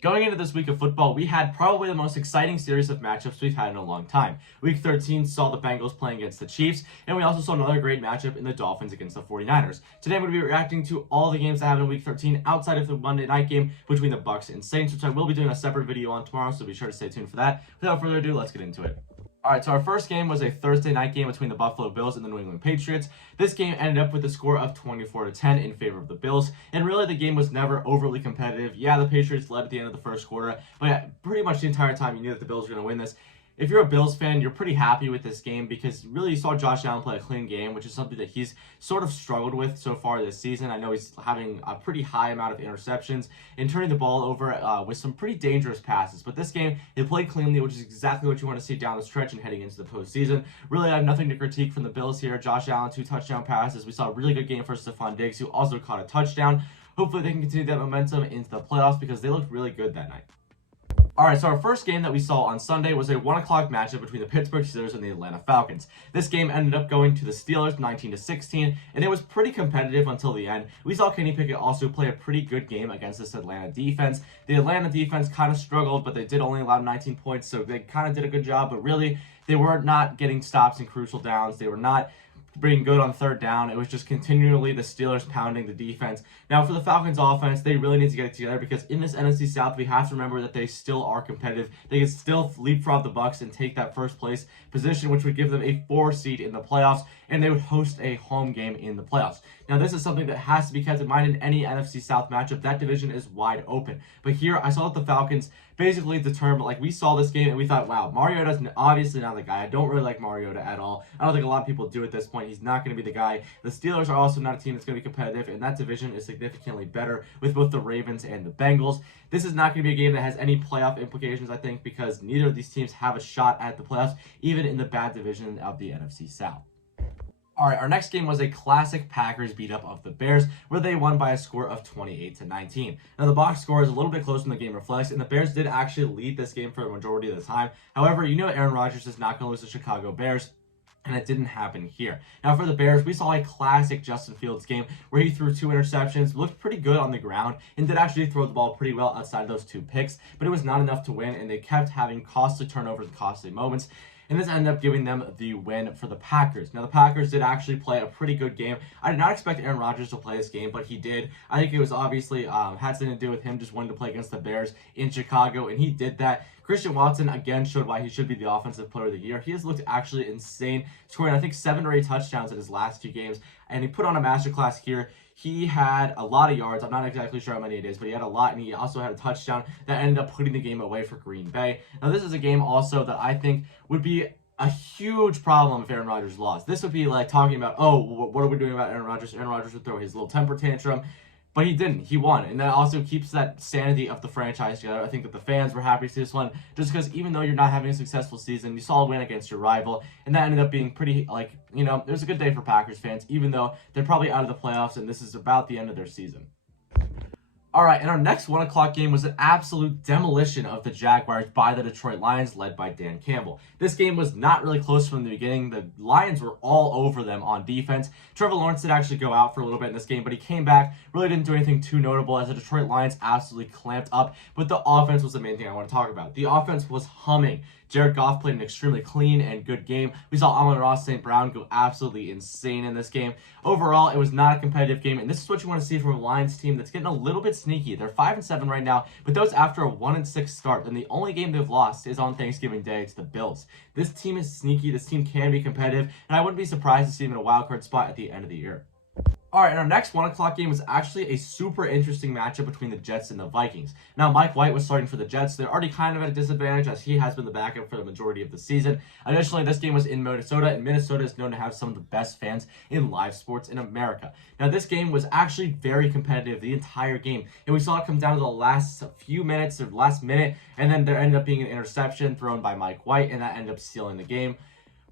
Going into this week of football, we had probably the most exciting series of matchups we've had in a long time. Week 13 saw the Bengals playing against the Chiefs, and we also saw another great matchup in the Dolphins against the 49ers. Today I'm going to be reacting to all the games that happened in Week 13 outside of the Monday night game between the Bucs and Saints, which I will be doing a separate video on tomorrow, so be sure to stay tuned for that. Without further ado, let's get into it. All right, so our first game was a Thursday night game between the Buffalo Bills and the New England Patriots. This game ended up with a score of 24-10 in favor of the Bills, and really the game was never overly competitive. Yeah, the Patriots led at the end of the first quarter, but yeah, pretty much the entire time you knew that the Bills were going to win this. If you're a Bills fan, you're pretty happy with this game because really you saw Josh Allen play a clean game, which is something that he's sort of struggled with so far this season. I know he's having a pretty high amount of interceptions and turning the ball over with some pretty dangerous passes. But this game, he played cleanly, which is exactly what you want to see down the stretch and heading into the postseason. Really, I have nothing to critique from the Bills here. Josh Allen, 2 touchdown passes. We saw a really good game for Stephon Diggs, who also caught a touchdown. Hopefully they can continue that momentum into the playoffs because they looked really good that night. All right, so our first game that we saw on Sunday was a 1 o'clock matchup between the Pittsburgh Steelers and the Atlanta Falcons. This game ended up going to the Steelers 19-16, and it was pretty competitive until the end. We saw Kenny Pickett also play a pretty good game against this Atlanta defense. The Atlanta defense kind of struggled, but they did only allow 19 points, so they kind of did a good job, but really, they were not getting stops in crucial downs. They were not being good on third down. It was just continually the Steelers pounding the defense. Now, for the Falcons offense, they really need to get it together because in this NFC South, we have to remember that they still are competitive. They can still leapfrog the Bucs and take that first place position, which would give them a 4 seed in the playoffs, and they would host a home game in the playoffs. Now, this is something that has to be kept in mind in any NFC South matchup. That division is wide open. But here, I saw that the Falcons basically determined, like, we saw this game and we thought, wow, Mariota's obviously not the guy. I don't really like Mariota at all. I don't think a lot of people do at this point. He's not going to be the guy. The Steelers are also not a team that's going to be competitive, and that division is significantly better with both the Ravens and the Bengals. This is not going to be a game that has any playoff implications, I think, because neither of these teams have a shot at the playoffs, even in the bad division of the NFC South. All right, our next game was a classic Packers beat up of the Bears, where they won by a score of 28-19. Now, the box score is a little bit closer than the game reflects, and the Bears did actually lead this game for a majority of the time. However, you know Aaron Rodgers is not going to lose the Chicago Bears, and it didn't happen here. Now, for the Bears, we saw a classic Justin Fields game where he threw 2 interceptions, looked pretty good on the ground, and did actually throw the ball pretty well outside of those 2 picks, but it was not enough to win, and they kept having costly turnovers and costly moments. And this ended up giving them the win for the Packers. Now, the Packers did actually play a pretty good game. I did not expect Aaron Rodgers to play this game, but he did. I think it was obviously had something to do with him just wanting to play against the Bears in Chicago, and he did that. Christian Watson, again, showed why he should be the Offensive Player of the Year. He has looked actually insane, scoring, I think, 7 or 8 touchdowns in his last 2 games, and he put on a masterclass here. He had a lot of yards. I'm not exactly sure how many it is, but he had a lot, and he also had a touchdown that ended up putting the game away for Green Bay. Now, this is a game also that I think would be a huge problem if Aaron Rodgers lost. This would be like talking about, oh, what are we doing about Aaron Rodgers? Aaron Rodgers would throw his little temper tantrum, but he didn't. He won, and that also keeps that sanity of the franchise together. I think that the fans were happy to see this one, just because even though you're not having a successful season, you saw a win against your rival, and that ended up being pretty, like, you know, it was a good day for Packers fans, even though they're probably out of the playoffs, and this is about the end of their season. All right, and our next 1 o'clock game was an absolute demolition of the Jaguars by the Detroit Lions, led by Dan Campbell. This game was not really close from the beginning. The Lions were all over them on defense. Trevor Lawrence did actually go out for a little bit in this game, but he came back, really didn't do anything too notable as the Detroit Lions absolutely clamped up, but the offense was the main thing I want to talk about. The offense was humming. Jared Goff played an extremely clean and good game. We saw Amon-Ra St. Brown go absolutely insane in this game. Overall, it was not a competitive game, and this is what you want to see from a Lions team that's getting a little bit sneaky. They're 5-7 right now, but that was after a 1-6 start, and the only game they've lost is on Thanksgiving Day to the Bills. This team is sneaky. This team can be competitive, and I wouldn't be surprised to see them in a wild card spot at the end of the year. All right, and our next 1 o'clock game was actually a super interesting matchup between the Jets and the Vikings. Now, Mike White was starting for the Jets. They're already kind of at a disadvantage as he has been the backup for the majority of the season. Additionally, this game was in Minnesota, and Minnesota is known to have some of the best fans in live sports in America. Now, this game was actually very competitive the entire game, and we saw it come down to the last few minutes or last minute, and then there ended up being an interception thrown by Mike White, and that ended up sealing the game.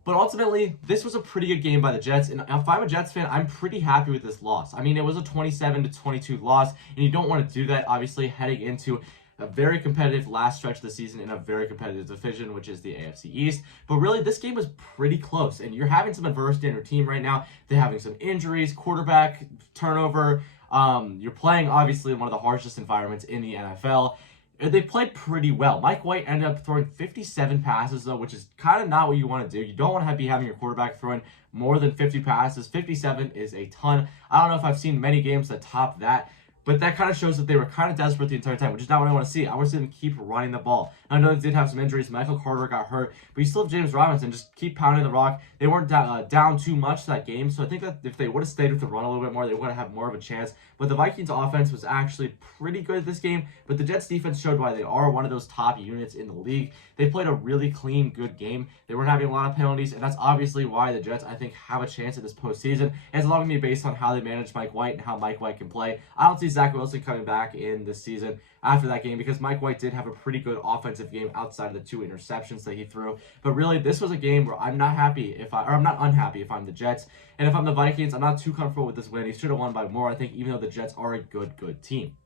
But ultimately, this was a pretty good game by the Jets, and if I'm a Jets fan, I'm pretty happy with this loss. I mean, it was a 27-22 loss, and you don't want to do that, obviously, heading into a very competitive last stretch of the season in a very competitive division, which is the AFC East. But really, this game was pretty close, and you're having some adversity in your team right now. They're having some injuries, quarterback turnover. You're playing, obviously, in one of the harshest environments in the NFL. They played pretty well. Mike White ended up throwing 57 passes, though, which is kind of not what you want to do. You don't want to be having your quarterback throwing more than 50 passes. 57 is a ton. I don't know if I've seen many games that top that, but that kind of shows that they were kind of desperate the entire time, which is not what I want to see. I want to see them keep running the ball. I know they did have some injuries. Michael Carter got hurt, but you still have James Robinson. Just keep pounding the rock. They weren't down too much that game, so I think that if they would have stayed with the run a little bit more, they would have had more of a chance. But the Vikings offense was actually pretty good this game, but the Jets defense showed why they are one of those top units in the league. They played a really clean, good game. They weren't having a lot of penalties, and that's obviously why the Jets, I think, have a chance at this postseason. And it's all going to be based on how they manage Mike White and how Mike White can play. I don't see Zach Wilson coming back in this season after that game because Mike White did have a pretty good offensive game outside of the 2 interceptions that he threw. But really, this was a game where I'm not unhappy if I'm the Jets. And if I'm the Vikings, I'm not too comfortable with this win. He should have won by more, I think, even though the Jets are a good team.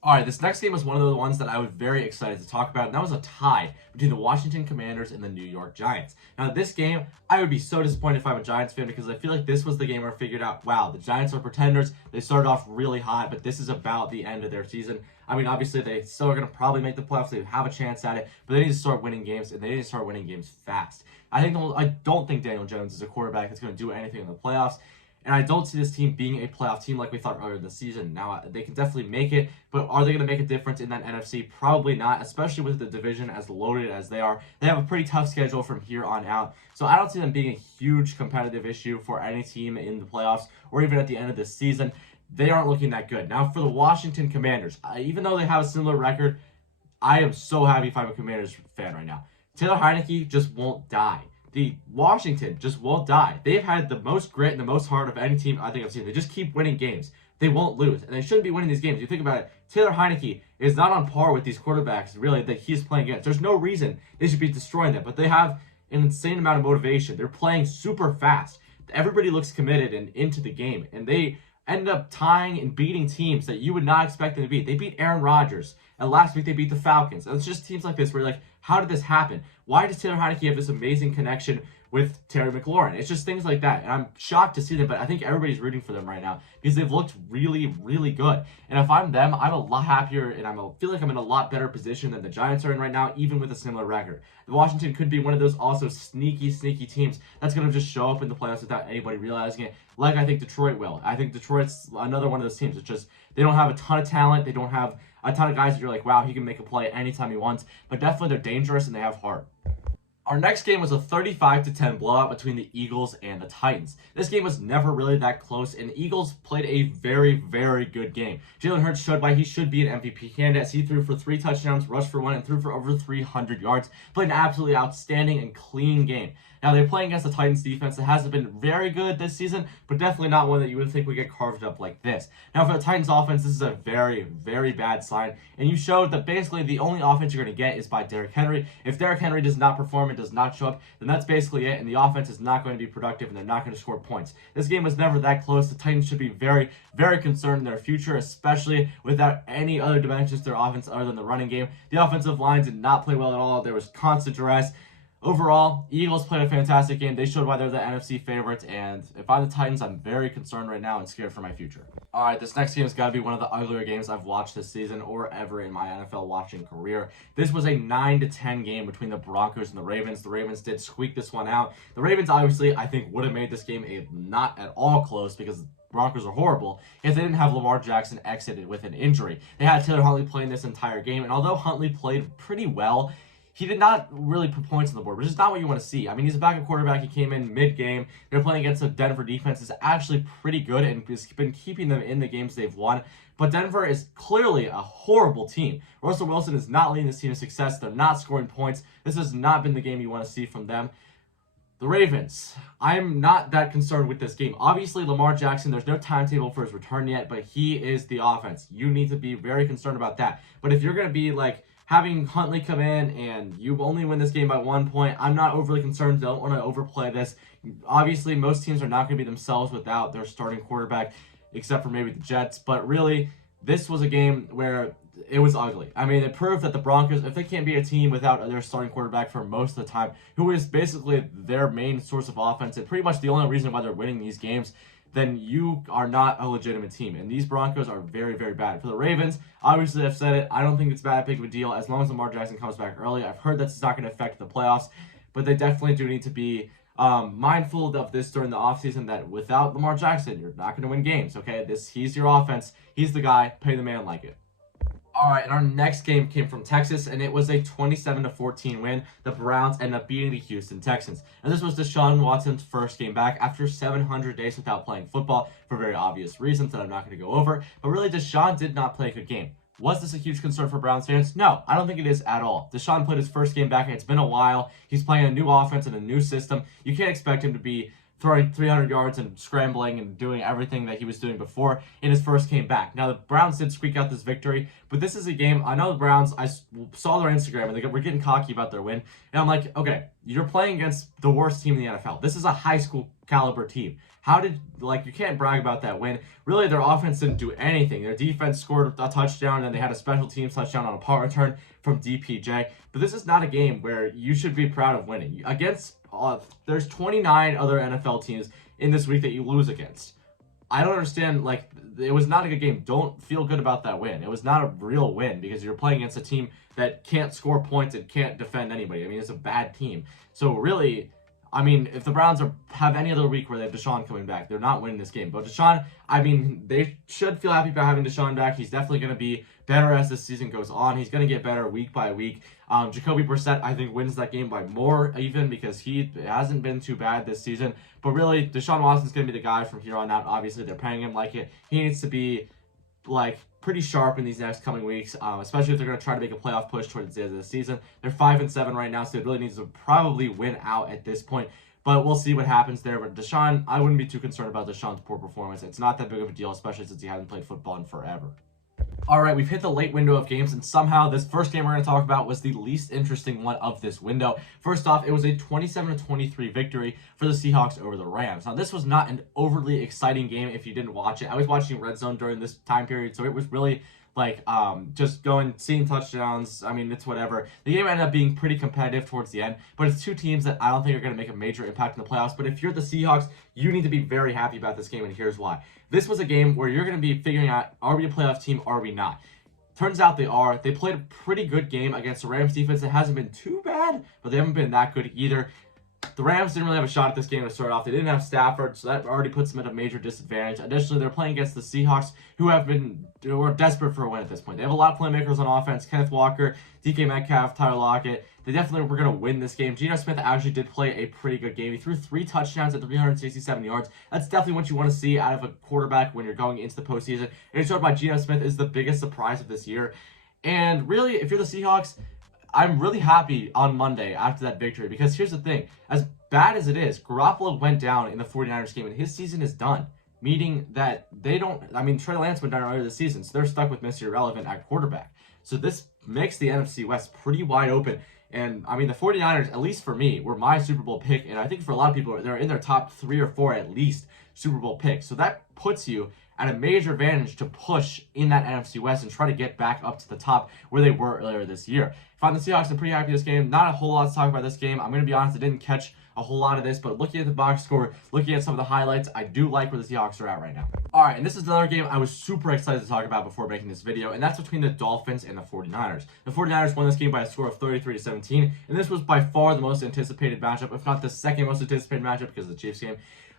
All right, this next game was one of the ones that I was very excited to talk about, and that was a tie between the Washington Commanders and the New York Giants. Now, this game, I would be so disappointed if I'm a Giants fan because I feel like this was the game where I figured out, wow, the Giants are pretenders. They started off really hot, but this is about the end of their season. I mean, obviously, they still are going to probably make the playoffs. They have a chance at it, but they need to start winning games, and they need to start winning games fast. I don't think Daniel Jones is a quarterback that's going to do anything in the playoffs. And I don't see this team being a playoff team like we thought earlier in the season. Now, they can definitely make it, but are they going to make a difference in that NFC? Probably not, especially with the division as loaded as they are. They have a pretty tough schedule from here on out. So I don't see them being a huge competitive issue for any team in the playoffs or even at the end of this season. They aren't looking that good. Now, for the Washington Commanders, even though they have a similar record, I am so happy if I'm a Commanders fan right now. Taylor Heinicke just won't die. The Washington just won't die. They've had the most grit and the most heart of any team I think I've seen. They just keep winning games. They won't lose, and they shouldn't be winning these games. You think about it, Taylor Heinicke is not on par with these quarterbacks, really, that he's playing against. There's no reason they should be destroying them, but they have an insane amount of motivation. They're playing super fast. Everybody looks committed and into the game, and they end up tying and beating teams that you would not expect them to beat. They beat Aaron Rodgers, and last week they beat the Falcons. And it's just teams like this where you're like, how did this happen? Why does Taylor Heinicke have this amazing connection with Terry McLaurin? It's just things like that. And I'm shocked to see them, but I think everybody's rooting for them right now because they've looked really, really good. And if I'm them, I'm a lot happier and feel like I'm in a lot better position than the Giants are in right now, even with a similar record. The Washington could be one of those also sneaky teams that's going to just show up in the playoffs without anybody realizing it, like I think Detroit will. I think Detroit's another one of those teams. It's just they don't have a ton of talent. They don't have a ton of guys that you're like, wow, he can make a play anytime he wants. But definitely they're dangerous and they have heart. Our next game was a 35-10 blowout between the Eagles and the Titans. This game was never really that close, and the Eagles played a very, very good game. Jalen Hurts showed why he should be an MVP candidate. He threw for 3 touchdowns, rushed for 1, and threw for over 300 yards. Played an absolutely outstanding and clean game. Now, they're playing against the Titans defense that hasn't been very good this season, but definitely not one that you would think would get carved up like this. Now, for the Titans offense, this is a very, very bad sign, and you showed that basically the only offense you're going to get is by Derrick Henry. If Derrick Henry does not perform and does not show up, then that's basically it, and the offense is not going to be productive, and they're not going to score points. This game was never that close. The Titans should be very, very concerned in their future, especially without any other dimensions to their offense other than the running game. The offensive line did not play well at all. There was constant duress. Overall, Eagles played a fantastic game. They showed why they're the NFC favorites, and if I'm the Titans, I'm very concerned right now and scared for my future. All right, this next game has got to be one of the uglier games I've watched this season or ever in my NFL watching career. This was a 9-10 game between the Broncos and the Ravens. The Ravens did squeak this one out. The Ravens, obviously, I think would have made this game a not at all close because Broncos are horrible if they didn't have Lamar Jackson exited with an injury. They had Taylor Huntley playing this entire game, and although Huntley played pretty well, he did not really put points on the board, which is not what you want to see. I mean, he's a backup quarterback. He came in mid-game. They're playing against a Denver defense that's actually pretty good and has been keeping them in the games they've won. But Denver is clearly a horrible team. Russell Wilson is not leading this team to success. They're not scoring points. This has not been the game you want to see from them. The Ravens, I'm not that concerned with this game. Obviously, Lamar Jackson, there's no timetable for his return yet, but he is the offense. You need to be very concerned about that. But if you're going to be like having Huntley come in and you only win this game by 1 point, I'm not overly concerned. Don't want to overplay this. Obviously, most teams are not going to be themselves without their starting quarterback, except for maybe the Jets. But really, this was a game where it was ugly. I mean, it proved that the Broncos, if they can't be a team without their starting quarterback for most of the time, who is basically their main source of offense and pretty much the only reason why they're winning these games, then you are not a legitimate team. And these Broncos are very, very bad. For the Ravens, obviously I've said it, I don't think it's that big of a deal as long as Lamar Jackson comes back early. I've heard that's not going to affect the playoffs, but they definitely do need to be mindful of this during the offseason, that without Lamar Jackson, you're not going to win games, okay? He's your offense. He's the guy. Pay the man like it. All right, and our next game came from Texas, and it was a 27-14 win. The Browns ended up beating the Houston Texans. And this was Deshaun Watson's first game back after 700 days without playing football for very obvious reasons that I'm not going to go over. But really, Deshaun did not play a good game. Was this a huge concern for Browns fans? No, I don't think it is at all. Deshaun played his first game back, and it's been a while. He's playing a new offense and a new system. You can't expect him to be throwing 300 yards and scrambling and doing everything that he was doing before in his first game back. Now, the Browns did squeak out this victory, but this is a game, I know the Browns, I saw their Instagram, and they were getting cocky about their win, and I'm like, okay, you're playing against the worst team in the NFL. This is a high school caliber team. You can't brag about that win. Really, their offense didn't do anything. Their defense scored a touchdown, and they had a special teams touchdown on a punt return from DPJ. But this is not a game where you should be proud of winning. There's 29 other NFL teams in this week that you lose against. I don't understand, it was not a good game. Don't feel good about that win. It was not a real win because you're playing against a team that can't score points and can't defend anybody. I mean, it's a bad team. So really, if the Browns have any other week where they have Deshaun coming back, they're not winning this game. But Deshaun, they should feel happy about having Deshaun back. He's definitely going to be better as this season goes on. He's going to get better week by week. Jacoby Brissett, I think, wins that game by more even because he hasn't been too bad this season. But really, Deshaun Watson's going to be the guy from here on out. Obviously, they're paying him like it. He needs to be pretty sharp in these next coming weeks, especially if they're going to try to make a playoff push towards the end of the season. They're 5-7 right now, so it really needs to probably win out at this point. But we'll see what happens there. But Deshaun, I wouldn't be too concerned about Deshaun's poor performance. It's not that big of a deal, especially since he hasn't played football in forever. All right, we've hit the late window of games, and somehow this first game we're going to talk about was the least interesting one of this window. First off, it was a 27-23 victory for the Seahawks over the Rams. Now, this was not an overly exciting game if you didn't watch it. I was watching Red Zone during this time period, so it was really just seeing touchdowns. It's whatever. The game ended up being pretty competitive towards the end, but it's two teams that I don't think are going to make a major impact in the playoffs. But if you're the Seahawks, you need to be very happy about this game, and here's why. This was a game where you're going to be figuring out, are we a playoff team, are we not? Turns out they are. They played a pretty good game against the Rams defense. It hasn't been too bad, but they haven't been that good either. The Rams didn't really have a shot at this game to start off. They didn't have Stafford, so that already puts them at a major disadvantage. Additionally, they're playing against the Seahawks, who are desperate for a win at this point. They have a lot of playmakers on offense. Kenneth Walker, DK Metcalf, Tyler Lockett. They definitely were going to win this game. Geno Smith actually did play a pretty good game. He threw 3 touchdowns at 367 yards. That's definitely what you want to see out of a quarterback when you're going into the postseason. And it's showed by Geno Smith is the biggest surprise of this year. And really, if you're the Seahawks, I'm really happy on Monday after that victory because here's the thing. As bad as it is, Garoppolo went down in the 49ers game and his season is done. Meaning that Trey Lance went down earlier this season, so they're stuck with Mr. Irrelevant at quarterback. So this makes the NFC West pretty wide open. And, the 49ers, at least for me, were my Super Bowl pick. And I think for a lot of people, they're in their top 3 or 4 at least Super Bowl picks. So that puts you at a major advantage to push in that NFC West and try to get back up to the top where they were earlier this year. If I'm the Seahawks, I'm pretty happy with this game. Not a whole lot to talk about this game. I'm going to be honest, I didn't catch a whole lot of this, but looking at the box score, looking at some of the highlights, I do like where the Seahawks are at right now. All right, and this is another game I was super excited to talk about before making this video, and that's between the Dolphins and the 49ers. The 49ers won this game by a score of 33-17, and this was by far the most anticipated matchup, if not the second most anticipated matchup because of the Chiefs game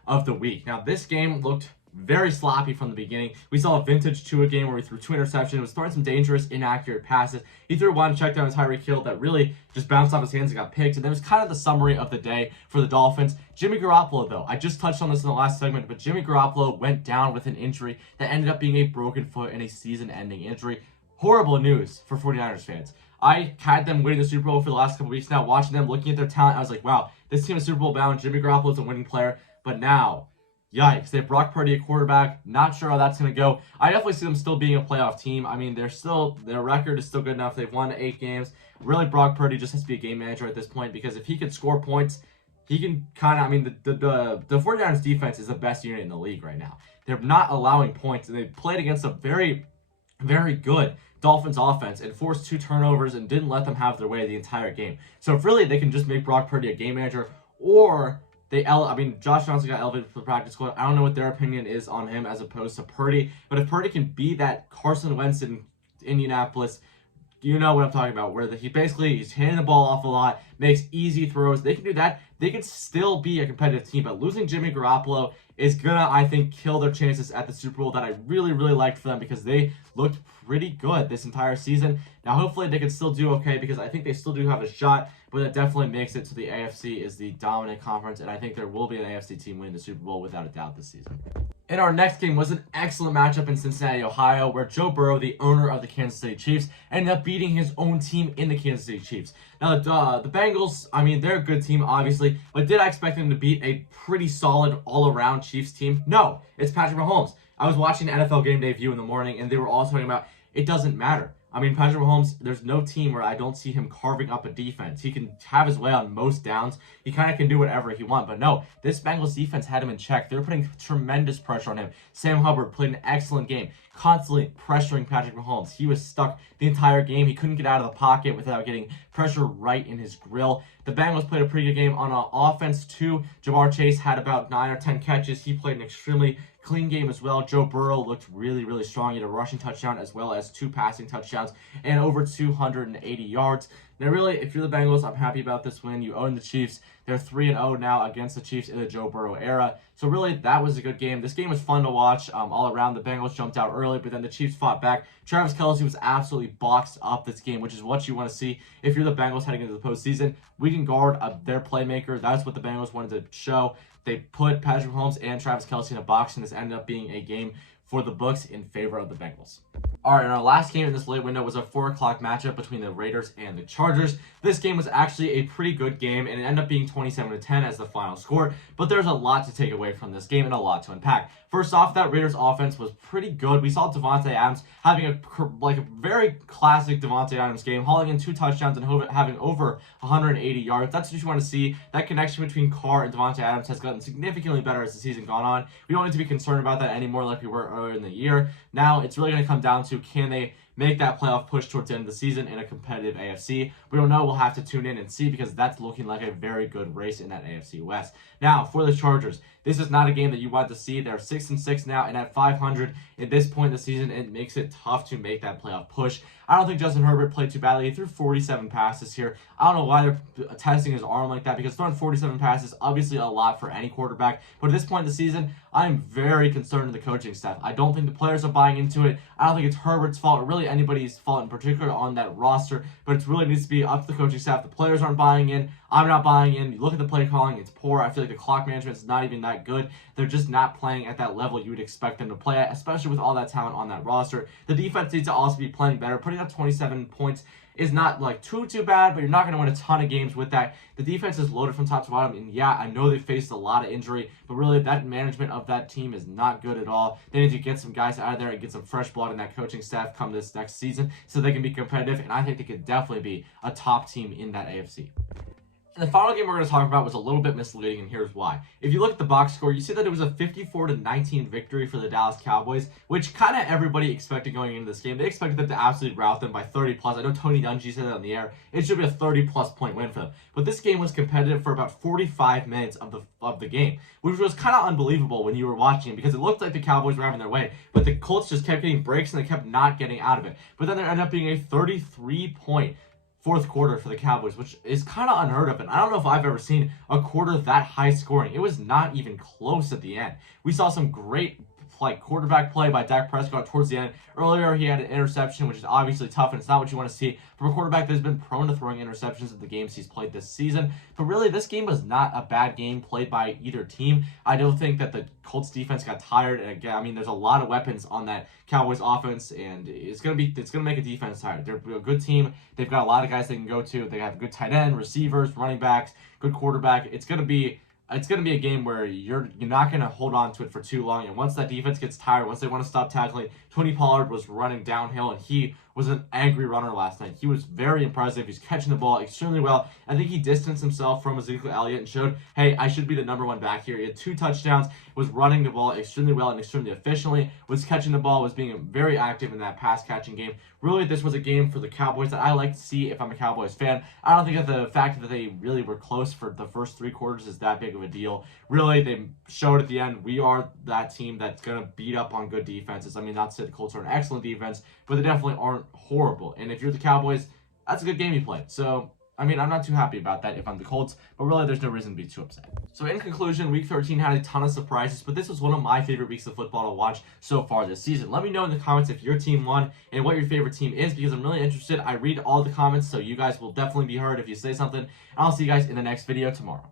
of the week. Now, this game looked very sloppy from the beginning. We saw a vintage Tua game where he threw 2 interceptions. He was throwing some dangerous, inaccurate passes. He threw one check down to Tyreek Hill that really just bounced off his hands and got picked. And that was kind of the summary of the day for the Dolphins. Jimmy Garoppolo, though, I just touched on this in the last segment, but Jimmy Garoppolo went down with an injury that ended up being a broken foot and a season-ending injury. Horrible news for 49ers fans. I had them winning the Super Bowl for the last couple weeks now. Watching them, looking at their talent, I was like, wow, this team is Super Bowl bound. Jimmy Garoppolo is a winning player. But now, yikes, they have Brock Purdy at quarterback. Not sure how that's going to go. I definitely see them still being a playoff team. Their record is still good enough. They've won 8 games. Really, Brock Purdy just has to be a game manager at this point because if he could score points, he can the 49ers defense is the best unit in the league right now. They're not allowing points, and they played against a very, very good Dolphins offense and forced 2 turnovers and didn't let them have their way the entire game. So if really they can just make Brock Purdy a game manager or Josh Johnson got elevated for the practice squad. I don't know what their opinion is on him as opposed to Purdy, but if Purdy can be that Carson Wentz in Indianapolis, you know what I'm talking about, where he's handing the ball off a lot, makes easy throws. They can do that. They can still be a competitive team, but losing Jimmy Garoppolo is gonna, I think, kill their chances at the Super Bowl that I really, really liked for them because they looked pretty good this entire season. Now, hopefully they can still do okay because I think they still do have a shot, but it definitely makes it to the AFC is the dominant conference, and I think there will be an AFC team winning the Super Bowl without a doubt this season. And our next game was an excellent matchup in Cincinnati, Ohio, where Joe Burrow, the owner of the Kansas City Chiefs, ended up beating his own team in the Kansas City Chiefs. Now, the Bengals, they're a good team, obviously, but did I expect them to beat a pretty solid all-around Chiefs team? No, it's Patrick Mahomes. I was watching NFL Game Day View in the morning, and they were all talking about it doesn't matter. Patrick Mahomes, there's no team where I don't see him carving up a defense. He can have his way on most downs. He kind of can do whatever he wants. But no, this Bengals defense had him in check. They were putting tremendous pressure on him. Sam Hubbard played an excellent game, constantly pressuring Patrick Mahomes. He was stuck the entire game. He couldn't get out of the pocket without getting pressure right in his grill. The Bengals played a pretty good game on offense, too. Ja'Marr Chase had about 9 or 10 catches. He played an extremely clean game as well. Joe Burrow looked really, really strong. He had a rushing touchdown as well as 2 passing touchdowns and over 280 yards. Now, really, if you're the Bengals, I'm happy about this win. You own the Chiefs. They're 3-0 now against the Chiefs in the Joe Burrow era. So really, that was a good game. This game was fun to watch all around. The Bengals jumped out early, but then the Chiefs fought back. Travis Kelce was absolutely boxed up this game, which is what you want to see if you're the Bengals heading into the postseason. We can guard their playmaker. That's what the Bengals wanted to show. They put Patrick Mahomes and Travis Kelce in a box, and this ended up being a game for the books in favor of the Bengals. All right, and our last game in this late window was a 4 o'clock matchup between the Raiders and the Chargers. This game was actually a pretty good game, and it ended up being 27-10 as the final score, but there's a lot to take away from this game and a lot to unpack. First off, that Raiders offense was pretty good. We saw Davante Adams having a very classic Davante Adams game, hauling in 2 touchdowns and having over 180 yards. That's what you want to see. That connection between Carr and Davante Adams has gotten significantly better as the season gone on. We don't need to be concerned about that anymore like we were earlier in the year. Now, it's really going to come down to can they make that playoff push towards the end of the season in a competitive AFC. We don't know. We'll have to tune in and see because that's looking like a very good race in that AFC West. Now, for the Chargers, this is not a game that you want to see. They're 6-6 now, and at 500 at this point in the season, it makes it tough to make that playoff push. I don't think Justin Herbert played too badly. He threw 47 passes here. I don't know why they're testing his arm like that because throwing 47 passes, obviously a lot for any quarterback. But at this point in the season, I'm very concerned with the coaching staff. I don't think the players are buying into it. I don't think it's Herbert's fault or really anybody's fault in particular on that roster, but it really needs to be up to the coaching staff. The players aren't buying in. I'm not buying in. You look at the play calling, it's poor. I feel like the clock management is not even that good. They're just not playing at that level you would expect them to play at, especially with all that talent on that roster. The defense needs to also be playing better. Putting up 27 points is not like too bad, but you're not going to win a ton of games with that. The defense is loaded from top to bottom, and yeah, I know they faced a lot of injury, but really that management of that team is not good at all. They need to get some guys out of there and get some fresh blood in that coaching staff come this next season so they can be competitive, and I think they could definitely be a top team in that AFC. And the final game we're going to talk about was a little bit misleading, and here's why. If you look at the box score, you see that it was a 54-19 victory for the Dallas Cowboys, which kind of everybody expected going into this game. They expected them to absolutely rout them by 30 plus. I know Tony Dungy said that on the air. It should be a 30 plus point win for them. But this game was competitive for about 45 minutes of the game, which was kind of unbelievable when you were watching it because it looked like the Cowboys were having their way, but the Colts just kept getting breaks and they kept not getting out of it. But then there ended up being a 33-point fourth quarter for the Cowboys, which is kind of unheard of, and I don't know if I've ever seen a quarter that high scoring. It was not even close at the end. We saw some great quarterback play by Dak Prescott towards the end. Earlier, he had an interception, which is obviously tough, and it's not what you want to see from a quarterback that's been prone to throwing interceptions in the games he's played this season. But really, this game was not a bad game played by either team. I don't think that the Colts defense got tired, and again, there's a lot of weapons on that Cowboys offense, and it's gonna make a defense tired. They're a good team. They've got a lot of guys they can go to. They have good tight end, receivers, running backs, good quarterback. It's gonna be a game where you're not going to hold on to it for too long. And once that defense gets tired, once they want to stop tackling, Tony Pollard was running downhill, and he was an angry runner last night. He was very impressive. He's catching the ball extremely well. I think he distanced himself from Ezekiel Elliott and showed, hey, I should be the number one back here. He had 2 touchdowns, was running the ball extremely well and extremely efficiently, was catching the ball, was being very active in that pass catching game. Really, this was a game for the Cowboys that I like to see if I'm a Cowboys fan. I don't think that the fact that they really were close for the first 3 quarters is that big of a deal. Really, they showed at the end, we are that team that's going to beat up on good defenses. I mean, not to say the Colts are an excellent defense, but they definitely aren't horrible. And if you're the Cowboys, that's a good game you played. So, I mean, I'm not too happy about that if I'm the Colts, but really there's no reason to be too upset. So in conclusion, Week 13 had a ton of surprises, but this was one of my favorite weeks of football to watch so far this season. Let me know in the comments if your team won and what your favorite team is, because I'm really interested. I read all the comments, so you guys will definitely be heard if you say something. And I'll see you guys in the next video tomorrow.